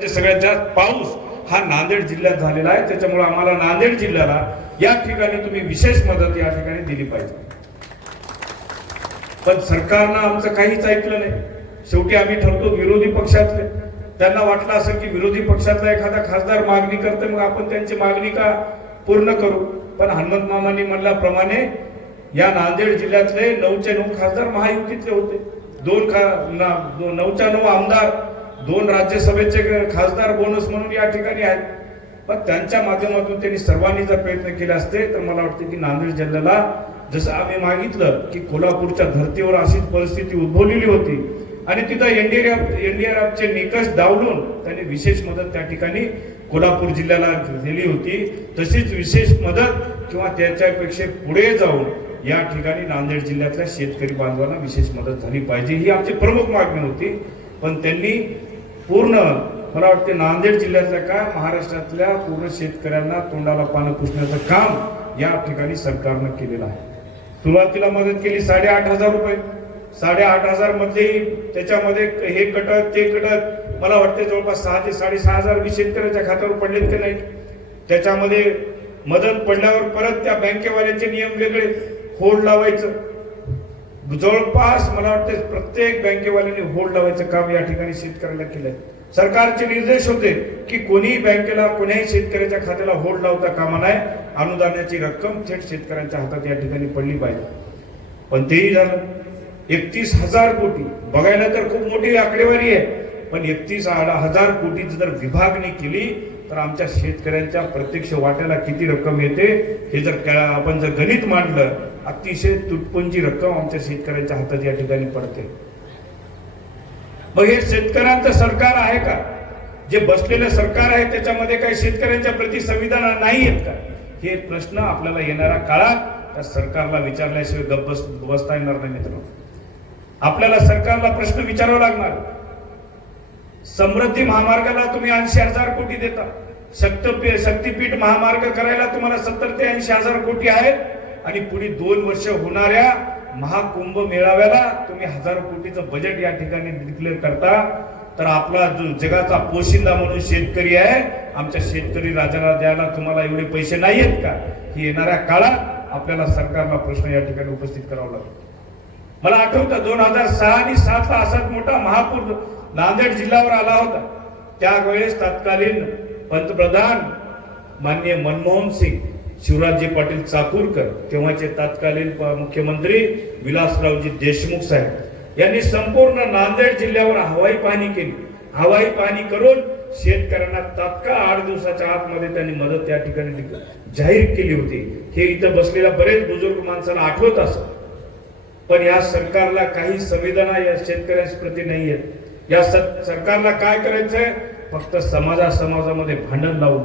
सगळ्यात जास्त पाऊस हा नांदेड जिल्ह्यात झालेला आहे. त्याच्यामुळे आम्हाला नांदेड जिल्ह्याला या ठिकाणी तुम्ही विशेष मदत या ठिकाणी दिली पाहिजे. पण सरकारनं आमचं काहीच ऐकलं नाही. शेवटी आम्ही ठरतो विरोधी पक्षातले. त्यांना वाटलं असं की विरोधी पक्षातला एखादा खासदार मागणी करते मग आपण त्यांची मागणी का पूर्ण करू? पण हनुमंत मामांनी म्हणल्याप्रमाणे या नांदेड जिल्ह्यातले नऊचे नऊ खासदार महायुतीतले होते. दोन खा नऊच्या नऊ आमदार दोन राज्यसभेचे खासदार बोनस म्हणून या ठिकाणी आहेत. पण त्यांच्या माध्यमातून त्यांनी सर्वांनी जर प्रयत्न केले असते तर मला वाटते की नांदेड जिल्ह्याला जसं आम्ही मागितलं की कोल्हापूरच्या धर्तीवर अशीच परिस्थिती उद्भवलेली होती. आणि तिथं एनडीआरएफ एनडीआरएफचे निकष डावलून त्यांनी विशेष मदत त्या ठिकाणी कोल्हापूर जिल्ह्याला दिली होती. तशीच विशेष मदत किंवा त्याच्यापेक्षा पुढे जाऊन या ठिकाणी नांदेड जिल्ह्यातल्या शेतकरी बांधवांना विशेष मदत झाली पाहिजे ही आमची प्रमुख मागणी होती. पण त्यांनी पूर्ण मला वाटते नांदेड जिल्ह्यातल्या काय महाराष्ट्रातल्या पूर्ण शेतकऱ्यांना तोंडाला पानं पुसण्याचं काम या ठिकाणी सरकारनं केलेलं आहे. सुरुवातीला मदत केली साडेआठ हजार रुपये. साडेआठ हजार मधले त्याच्यामध्ये हे कटत ते कटत मला वाटते जवळपास सहा ते साडेसहा हजार मी शेतकऱ्याच्या खात्यावर पडलेत की नाही त्याच्यामध्ये मदत पडल्यावर परत त्या बँकेवाल्यांचे नियम वेगळे. होल्ड लावायचं. जवळपास मला वाटतं प्रत्येक बँकेवाल्यांनी होल्ड लावायचं काम या ठिकाणी शेतकऱ्याला केलंय. सरकारचे निर्देश होते की कोणीही बँकेला कोण्याही शेतकऱ्याच्या खात्याला होल्ड लावता कामा नाही अनुदानाची रक्कम थेट शेतकऱ्यांच्या हातात या ठिकाणी पडली पाहिजे. पण तेही झालं. एकतीस हजार कोटी. बघायला तर खूप मोठी आकडेवारी आहे. पण एकतीस हजार कोटीची जर विभागणी केली तर आमच्या शेतकऱ्यांच्या प्रत्यक्ष वाट्याला किती रक्कम येते हे जर आपण जर गणित मांडलं अतिशय तुटपुंजी रक्कम आमच्या शेतकऱ्यांच्या हातात या ठिकाणी पडते. मग हे शेतकऱ्यांचं सरकार आहे का? जे बसलेलं सरकार आहे त्याच्यामध्ये काही शेतकऱ्यांच्या प्रति संविधान नाही आहेत का? हे प्रश्न आपल्याला येणाऱ्या काळात त्या सरकारला विचारल्याशिवाय गप्प बसता येणार नाही मित्रांनो. आपल्याला सरकारला प्रश्न विचारावा लागणार. समृद्धी महामार्गाला तुम्ही ऐंशी हजार कोटी देता. शक्त शक्तीपीठ महामार्ग करायला तुम्हाला सत्तर ते ऐंशी हजार कोटी आहेत. आणि पुढे दोन वर्ष होणाऱ्या महाकुंभ मेळाव्याला तुम्ही हजार कोटीचं बजेट या ठिकाणी डिक्लेअर करता. तर आपला जो जगाचा पोशिंदा म्हणून शेतकरी आहे आमच्या शेतकरी राजाला द्यायला तुम्हाला एवढे पैसे नाही आहेत का? ही येणाऱ्या काळात आपल्याला सरकारला प्रश्न या ठिकाणी उपस्थित करावा लागतो मला आठवतं दोन हजार सहा आणि सातला असाच मोठा महापूर नांदेड जिल्ह्यावर आला होता. त्यावेळेस तत्कालीन पंतप्रधान माननीय मनमोहन सिंग शिवराजजी पाटील चाकूरकर तेव्हाचे तत्कालीन प- मुख्यमंत्री विलासरावजी देशमुख साहेब यांनी संपूर्ण नांदेड जिल्ह्यावर हवाई पाहणी केली. हवाई पाहणी करून शेतकऱ्यांना तात्काळ आठ दिवसाच्या आतमध्ये त्यांनी मदत त्या ठिकाणी जाहीर केली होती. हे इथं बसलेल्या बरेच बुजुर्ग माणसाला आठवत असत पण या सरकारला काही संवेदना या शेतकऱ्यांप्रती नाही आहेत या स- सरकारला काय करायचंय? फक्त समाजा समाजामध्ये भांडण लावून.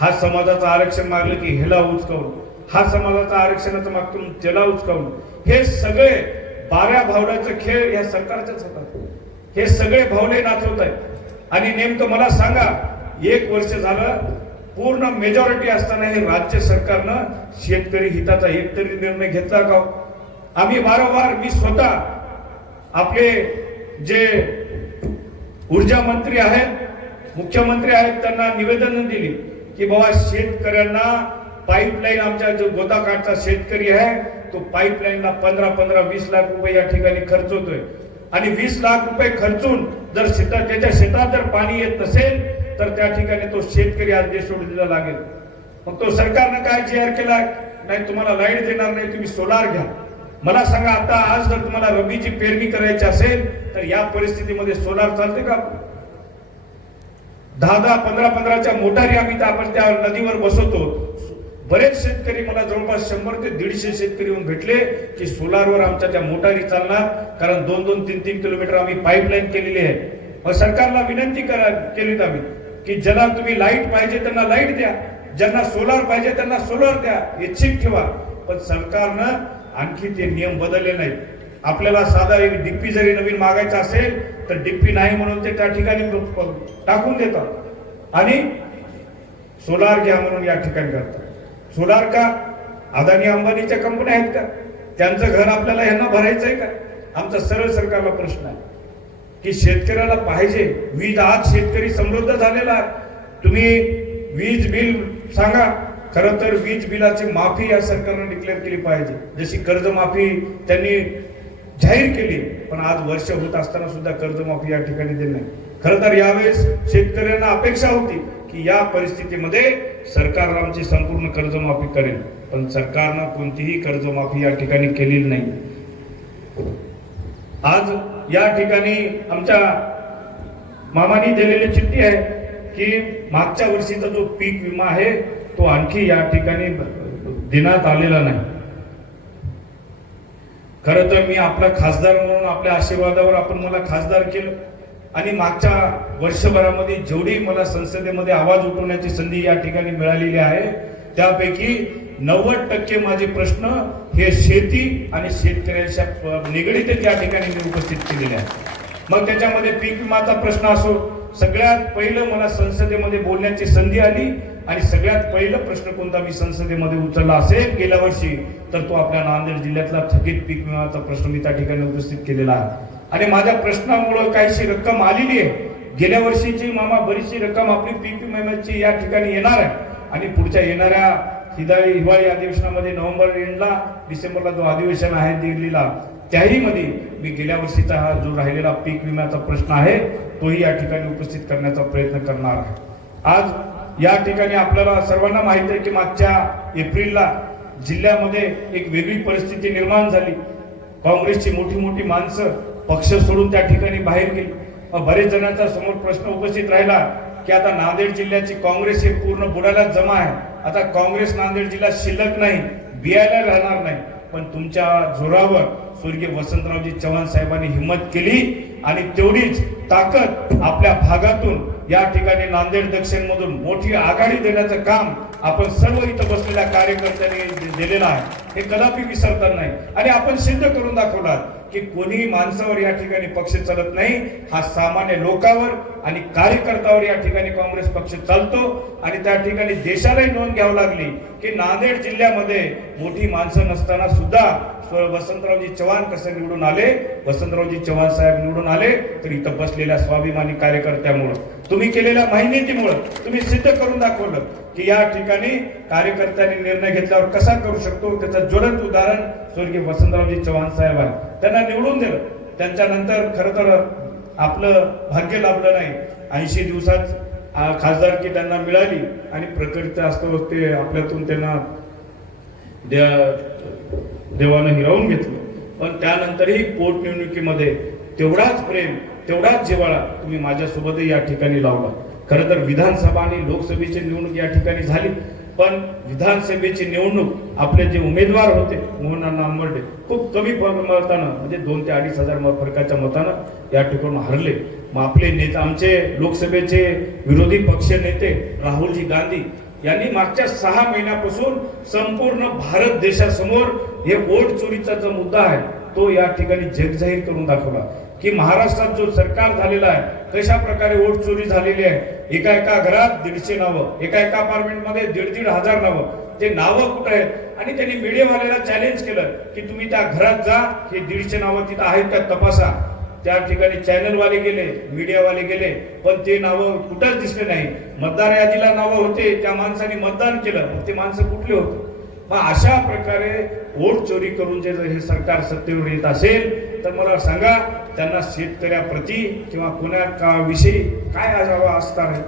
हा समाजाचं आरक्षण मागलं की ह्याला उचकावून. हा समाजाचं आरक्षणाचं मागतून त्याला उचकावून. हे सगळे बाऱ्या भावड्याचे खेळ या सरकारच्याच हातात. हे सगळे भावने नाचवत आहेत आणि नेमकं मला सांगा एक वर्ष झालं पूर्ण मेजॉरिटी असताना हे राज्य सरकारनं शेतकरी हिताचा एक तरी निर्णय घेतला का हो? आम्ही वारंवार मी स्वतः आपले जे ऊर्जा मंत्री आहेत मुख्यमंत्री आहेत त्यांना निवेदन दिली की बाबा शेतकऱ्यांना पाईपलाईन आमच्या जो गोदाकाठचा शेतकरी आहे तो पाईपलाईनला पंधरा पंधरा वीस लाख रुपये या ठिकाणी खर्च होतोय. आणि वीस लाख रुपये खर्चून जर शेतात त्याच्या शेतात जर पाणी येत नसेल तर त्या ठिकाणी तो शेतकरी आज देश दिला लागेल. मग तो सरकारनं काय जी केला? नाही तुम्हाला लाइट देणार नाही तुम्ही सोलार घ्या. मला सांगा आता आज जर तुम्हाला रबीची पेरणी करायची असेल तर या परिस्थितीमध्ये सोलार चालते का? दहा दहा पंधरा पंधराच्या मोटारी आम्ही तर आपण त्या नदीवर बसवतो. बरेच शेतकरी मला जवळपास शंभर ते दीडशे शेतकरी येऊन भेटले की सोलारवर आमच्या त्या मोटारी चालणार. कारण दोन दोन तीन तीन किलोमीटर आम्ही पाईपलाईन केलेली आहे. मग सरकारला विनंती करा केलीत आम्ही की ज्याला तुम्ही लाइट पाहिजे त्यांना लाइट द्या. ज्यांना सोलार पाहिजे त्यांना सोलार द्या. इच्छित ठेवा. पण सरकारनं आणखी ते नियम बदलले नाहीत. आपल्याला साधा एक डिप्पी जरी नवीन मागायचा असेल तर डिप्पी नाही म्हणून ते त्या ठिकाणी टाकून देतात. आणि सोलार घ्या म्हणून या ठिकाणी करतात. सोलार का? अदानी अंबानीच्या कंपन्या आहेत का? त्यांचं घर आपल्याला यांना भरायचं आहे का? आमचा सरळ सरकारला प्रश्न आहे. की शेतकऱ्याला पाहिजे वीज आज शेतकरी समृद्ध झालेला आहे. तुम्ही वीज बिल सांगा खरं तर वीज बिलाची माफी या सरकारनं डिक्लेअर केली पाहिजे. जशी कर्जमाफी त्यांनी जाहीर केली पण आज वर्ष होत असताना सुद्धा कर्जमाफी या ठिकाणी दिली नाही. खरं तर यावेळेस शेतकऱ्यांना अपेक्षा होती की या परिस्थितीमध्ये सरकार आमची संपूर्ण कर्जमाफी करेल पण सरकारनं कोणतीही कर्जमाफी या ठिकाणी केलेली नाही. आज या ठिकाणी आमच्या मामानी दिलेली चिठ्ठी आहे की मागच्या वर्षीचा जो पीक विमा आहे तो आणखी या ठिकाणी देण्यात आलेला नाही. खरं तर मी आपला खासदार म्हणून आपल्या आशीर्वादावर आपण मला खासदार केलं. आणि मागच्या वर्षभरामध्ये जेवढी मला संसदेमध्ये आवाज उठवण्याची संधी या ठिकाणी मिळालेली आहे त्यापैकी नव्वद टक्के माझे प्रश्न हे शेती आणि शेतकऱ्यांच्या निगडीतच या ठिकाणी मी उपस्थित केलेले आहे मग त्याच्यामध्ये पीक विमाचा प्रश्न असो सगळ्यात पहिलं मला संसदेमध्ये बोलण्याची संधी आली. आणि सगळ्यात पहिलं प्रश्न कोणता मी संसदेमध्ये उचलला असेल गेल्या वर्षी तर तो आपल्या नांदेड जिल्ह्यातला थकीत पीक विम्याचा प्रश्न मी त्या ठिकाणी उपस्थित केलेला आहे. आणि माझ्या प्रश्नामुळं काहीशी रक्कम आलेली आहे. गेल्या वर्षीची मामा बरीचशी रक्कम आपली पीक विम्याची या ठिकाणी येणार आहे. आणि पुढच्या येणाऱ्या हिवाळी हिवाळी अधिवेशनामध्ये नोव्हेंबर एंडला डिसेंबरला जो अधिवेशन आहे दिल्लीला त्याही मध्ये मी गेल्या वर्षीचा हा जो राहिलेला पीक विम्याचा प्रश्न आहे तोही या ठिकाणी उपस्थित करण्याचा प्रयत्न करणार आहे. आज या ठिकाणी आपल्याला सर्वांना माहीत आहे की मागच्या एप्रिलला जिल्ह्यामध्ये एक वेगळी परिस्थिती निर्माण झाली. काँग्रेसची मोठी मोठी माणसं पक्ष सोडून त्या ठिकाणी बाहेर गेली. मग बरेच जणांचा समोर प्रश्न उपस्थित राहिला की आता नांदेड जिल्ह्याची काँग्रेस हे पूर्ण बुडायला जमा आहे. आता काँग्रेस नांदेड जिल्हा शिल्लक नाही बियायला राहणार नाही. पण तुमच्या जोरावर स्वर्गीय वसंतरावजी चव्हाण साहेबांनी हिंमत केली आणि तेवढीच ताकद आपल्या भागातून या ठिकाणी नांदेड दक्षिण मधून मोठी आघाडी देण्याचं काम आपण सर्व इथं बसलेल्या कार्यकर्त्यांनी दिलेलं आहे. हे कदापि विसरतात नाही. आणि आपण सिद्ध करून दाखवलात की कोणी माणसावर या ठिकाणी पक्ष चालत नाही. हा सामान्य लोकांवर आणि कार्यकर्त्यावर या ठिकाणी काँग्रेस पक्ष चालतो. आणि त्या ठिकाणी देशालाही नोंद घ्यावी लागली की नांदेड जिल्ह्यामध्ये मोठी माणसं नसताना सुद्धा वसंतरावजी चव्हाण कसे निवडून आले? वसंतरावजी चव्हाण साहेब निवडून आले तर इथं बसलेल्या स्वाभिमानी कार्यकर्त्यामुळं. तुम्ही केलेल्या मेहनतीमुळं तुम्ही सिद्ध करून दाखवलं. की या ठिकाणी कार्यकर्त्यांनी निर्णय घेतल्यावर कसा करू शकतो? त्याचं ज्वलंत उदाहरण स्वर्गीय वसंतरावजी चव्हाण साहेब आहे त्यांना निवडून दिलं त्यांच्यानंतर खरं तर आपलं भाग्य लाभलं नाही. ऐंशी दिवसात खासदारकी त्यांना मिळाली आणि प्रकृती असतो ते आपल्यातून त्यांना दे- देवानं हिरावून घेतलं. पण त्यानंतरही पोटनिवडणुकीमध्ये तेवढाच प्रेम तेवढाच जिव्हाळा तुम्ही माझ्यासोबतही या ठिकाणी लावला. खरं तर विधानसभा आणि लोकसभेची निवडणूक या ठिकाणी झाली. पण विधानसभेची निवडणूक आपले जे उमेदवार होते मोहन नांदवर्डे खूप कमी मतानं म्हणजे दोन ते अडीच हजार फरकाच्या मतानं या ठिकाणी हरले. मग आपले नेते आमचे लोकसभेचे विरोधी पक्ष नेते राहुलजी गांधी यांनी मागच्या सहा महिन्यापासून संपूर्ण भारत देशासमोर हे वोट चोरीचा जो मुद्दा आहे तो या ठिकाणी जगजाहीर करून दाखवला. की महाराष्ट्रात जो सरकार झालेला आहे कशा प्रकारे वोट चोरी झालेली आहे एका एका घरात दीडशे नावं एका एका अपार्टमेंटमध्ये दीड दीड हजार नावं ते नावं कुठं आहेत? आणि त्यांनी मीडियावाल्याला चॅलेंज केलं की तुम्ही त्या घरात जा हे दीडशे नावं तिथं आहेत का तपासा. त्या ठिकाणी चॅनलवाले गेले मीडियावाले गेले पण ते नावं कुठंच दिसले नाही. मतदार यादीला नावं होते त्या माणसाने मतदान केलं ते माणसं कुठले होते? मग अशा प्रकारे वोट चोरी करून जे जर हे सरकार सत्तेवर येत असेल तर मला सांगा त्यांना शेतकऱ्याप्रती किंवा कोणा का विषयी काय असावा असणार आहे?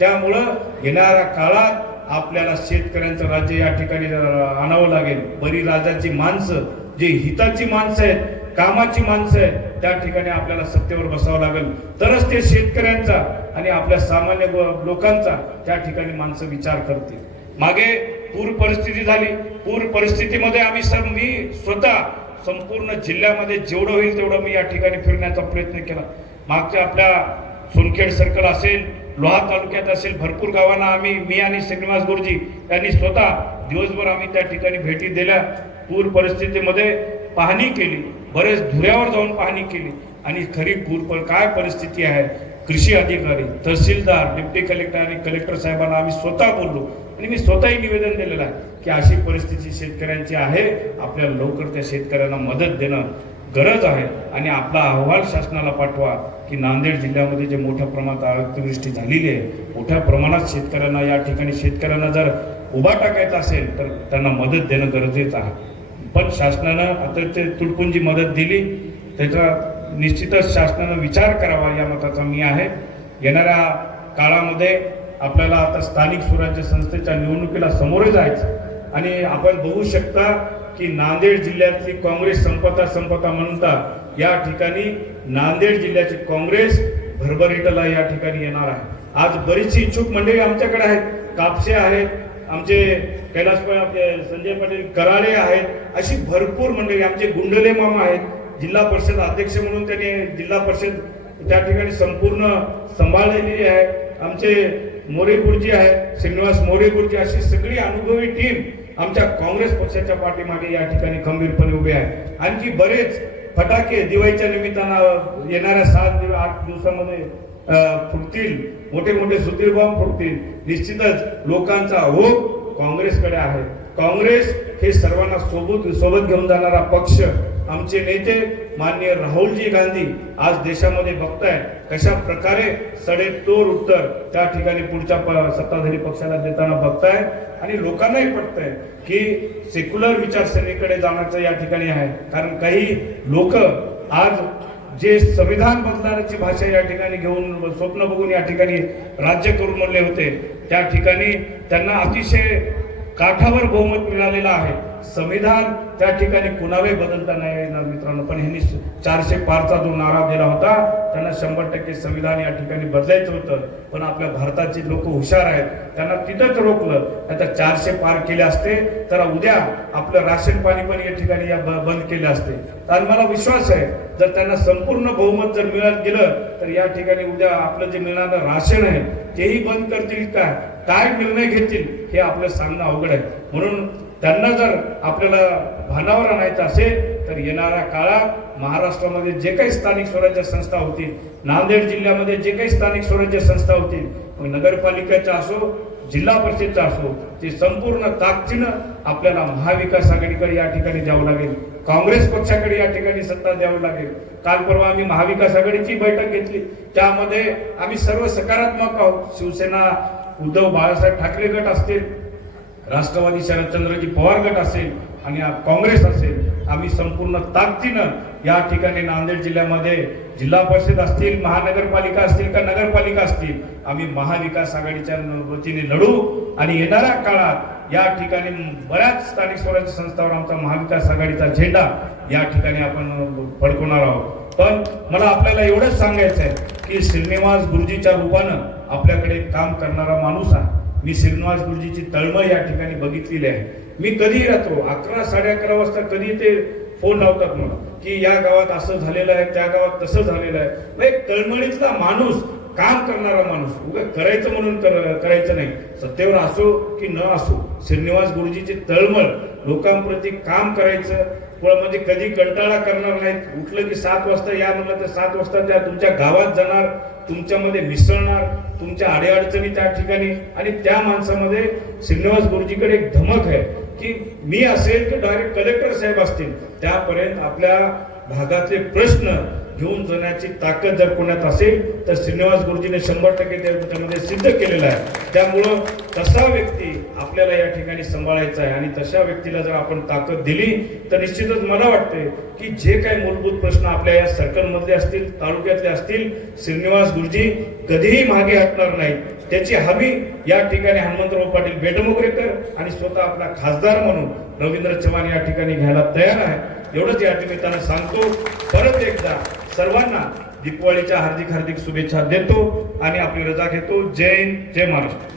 त्यामुळं येणाऱ्या काळात आपल्याला शेतकऱ्यांचं राज्य या ठिकाणी आणावं लागेल. बरी राजाची माणसं जे हिताची माणसं आहेत कामाची माणसं आहेत त्या ठिकाणी आपल्याला सत्तेवर बसावं लागेल. तरच ते शेतकऱ्यांचा आणि आपल्या सामान्य लोकांचा त्या ठिकाणी माणसं विचार करतील. मागे पूर परिस्थिती झाली. पूर परिस्थितीमध्ये आम्ही सर मी स्वतः संपूर्ण जिल्ह्यामध्ये जेवढं होईल तेवढं मी या ठिकाणी फिरण्याचा प्रयत्न केला. मागच्या आपल्या सोनखेड सर्कल असेल लोहा तालुक्यात असेल भरपूर गावांना आम्ही मी आणि श्रीनिवास गुरुजी यांनी स्वतः दिवसभर आम्ही त्या ठिकाणी भेटी दिल्या. पूर परिस्थितीमध्ये पाहणी केली. बरेच धुऱ्यावर जाऊन पाहणी केली. आणि खरी पूर पर काय परिस्थिती आहे? कृषी अधिकारी तहसीलदार डिप्टी कलेक्टर आणि कलेक्टर साहेबांना आम्ही स्वतः बोललो. आणि मी स्वतःही निवेदन दिलेलं आहे की अशी परिस्थिती शेतकऱ्यांची आहे. आपल्याला लवकर त्या शेतकऱ्यांना मदत देणं गरज आहे. आणि आपला अहवाल शासनाला पाठवा की नांदेड जिल्ह्यामध्ये जे मोठ्या प्रमाणात अतिवृष्टी झालेली आहे मोठ्या प्रमाणात शेतकऱ्यांना या ठिकाणी शेतकऱ्यांना जर उभा टाकायचा असेल तर त्यांना मदत देणं गरजेचं आहे. पण शासनानं आता ते तुटपुंजी मदत दिली त्याचा निश्चितच शासनानं विचार करावा या मताचा मी आहे. येणाऱ्या काळामध्ये आपल्याला आता स्थानिक स्वराज्य संस्थेच्या निवडणुकीला सामोरे जायचं. आणि आपण बघू शकता की नांदेड जिल्ह्यातली काँग्रेस संपता संपता म्हणता या ठिकाणी नांदेड जिल्ह्याची काँग्रेस भरभरीटला या ठिकाणी येणार आहे. आज बरीचशी इच्छुक मंडळी आमच्याकडे आहेत. कापसे आहेत. आमचे कैलास आपले संजय पाटील कराळे आहेत. अशी भरपूर मंडळी आमचे गुंडले मामा आहेत. जिल्हा परिषद अध्यक्ष म्हणून त्यांनी जिल्हा परिषद त्या ठिकाणी संपूर्ण सांभाळलेली आहे. आमचे मोरे गुरुजी आहेत श्रीनिवास मोरे गुरुजी अशी सगळी अनुभवी टीम आमच्या काँग्रेस पक्षाच्या पाठीमागे या ठिकाणी खंबीरपणे उभे आहे. आणखी बरेच फटाके दिवाळीच्या निमित्तानं येणाऱ्या सात दिवस आठ दिवसामध्ये फुटतील. मोठे मोठे सुधीर बॉम्ब फुटतील. निश्चितच लोकांचा ओघ काँग्रेसकडे आहे. काँग्रेस हे सर्वांना सोबत सोबत घेऊन जाणारा पक्ष आमचे नेते माननीय राहुलजी गांधी आज देशामध्ये बघताय कशा प्रकारे सडेतोड उत्तर त्या ठिकाणी पुढच्या प- सत्ताधारी पक्षाला देताना बघताय आणि लोकांनाही पटतंय की सेक्युलर विचारसरणीकडे जाण्याचं या ठिकाणी आहे. कारण काही लोक आज जे संविधान बदलण्याची भाषा या ठिकाणी घेऊन स्वप्न बघून या ठिकाणी राज्य करून म्हणले होते त्या ठिकाणी त्यांना अतिशय काठावर बहुमत मिळालेलं आहे. संविधान त्या ठिकाणी कुणालाही बदलता नाही येणार मित्रांनो. पण ह्यांनी चारशे पारचा जो नारा दिला होता त्यांना शंभर टक्के संविधान या ठिकाणी बदलायचं होतं. पण आपल्या भारताचे लोक हुशार आहेत. त्यांना तिथंच रोखलं. आता चारशे पार केले असते तर उद्या आपलं राशन पाणी पण या ठिकाणी या बंद केले असते. तर मला विश्वास आहे जर त्यांना संपूर्ण बहुमत जर मिळत गेलं तर या ठिकाणी उद्या आपलं जे मिळणारं राशन आहे तेही बंद करतील का? काय निर्णय घेतील हे आपलं सांगणं अवघड आहे. म्हणून त्यांना जर आपल्याला भानावर आणायचं असेल तर येणाऱ्या काळात महाराष्ट्रामध्ये जे काही स्थानिक स्वराज्य संस्था होतील नांदेड जिल्ह्यामध्ये जे काही स्थानिक स्वराज्य संस्था होतील मग नगरपालिकेच्या असो जिल्हा परिषदचा असो ते संपूर्ण ताकदीनं आपल्याला महाविकास आघाडीकडे या ठिकाणी द्यावं लागेल. काँग्रेस पक्षाकडे या ठिकाणी सत्ता द्यावी लागेल. काल परवा आम्ही महाविकास आघाडीची बैठक घेतली. त्यामध्ये आम्ही सर्व सकारात्मक आहोत. शिवसेना उद्धव बाळासाहेब ठाकरे गट असतील राष्ट्रवादी शरदचंद्रजी पवार गट असेल आणि काँग्रेस असेल आम्ही संपूर्ण ताकदीनं या ठिकाणी नांदेड जिल्ह्यामध्ये जिल्हा परिषद असतील महानगरपालिका असतील का नगरपालिका असतील आम्ही महाविकास आघाडीच्या वतीने लढू आणि येणाऱ्या काळात या ठिकाणी बऱ्याच स्थानिक स्वराज्य संस्थावर आमचा महाविकास आघाडीचा झेंडा या ठिकाणी आपण फडकवणार आहोत. पण मला आपल्याला एवढंच सांगायचं आहे की श्रीनिवास गुरुजीच्या रूपानं आपल्याकडे काम करणारा माणूस आहे. मी श्रीनिवास गुरुजीची तळमळ या ठिकाणी बघितलेली आहे. मी कधीही राहतो अकरा साडे अकरा वाजता कधी ते फोन लावतात मला की या गावात असं झालेलं आहे त्या गावात तसं झालेलं आहे. मग एक तळमळीतला माणूस काम करणारा माणूस उगा करायचं म्हणून कर- करायचं नाही. सत्तेवर असो की न असो श्रीनिवास गुरुजीची तळमळ लोकांप्रती काम करायचं म्हणजे कधी कंटाळा करणार नाहीत. उठलं की सात वाजता या म्हणलं तर सात वाजता त्या तुमच्या गावात जाणार तुमच्यामध्ये मिसळणार तुमच्या अडीअडचणी त्या ठिकाणी. आणि त्या माणसामध्ये श्रीनिवास गुरुजीकडे एक धमक आहे की मी असेल तर डायरेक्ट कलेक्टर साहेब असतील. त्यापर्यंत आपल्या भागातले प्रश्न घेऊन जाण्याची ताकद जर कोणात असेल तर श्रीनिवास गुरुजीने शंभर टक्के त्याच्यामध्ये सिद्ध केलेलं आहे. त्यामुळं तसा व्यक्ती आपल्याला या ठिकाणी सांभाळायचा आहे आणि तशा व्यक्तीला जर आपण ताकद दिली तर निश्चितच मला वाटते की जे काही मूलभूत प्रश्न आपल्या या सर्कलमधले असतील तालुक्यातले असतील श्रीनिवास गुरुजी कधीही मागे हटणार नाहीत. त्याची हमी या ठिकाणी हनुमंतराव पाटील बेटमोगरेकर आणि स्वतः आपला खासदार म्हणून रवींद्र चव्हाण या ठिकाणी घ्यायला तयार आहे. एवढंच या निमित्तानं सांगतो. परत एकदा सर्वांना दीपावलीच्या हार्दिक हार्दिक शुभेच्छा देतो आणि आपली रजा घेतो. जय हिंद जय महाराष्ट्र.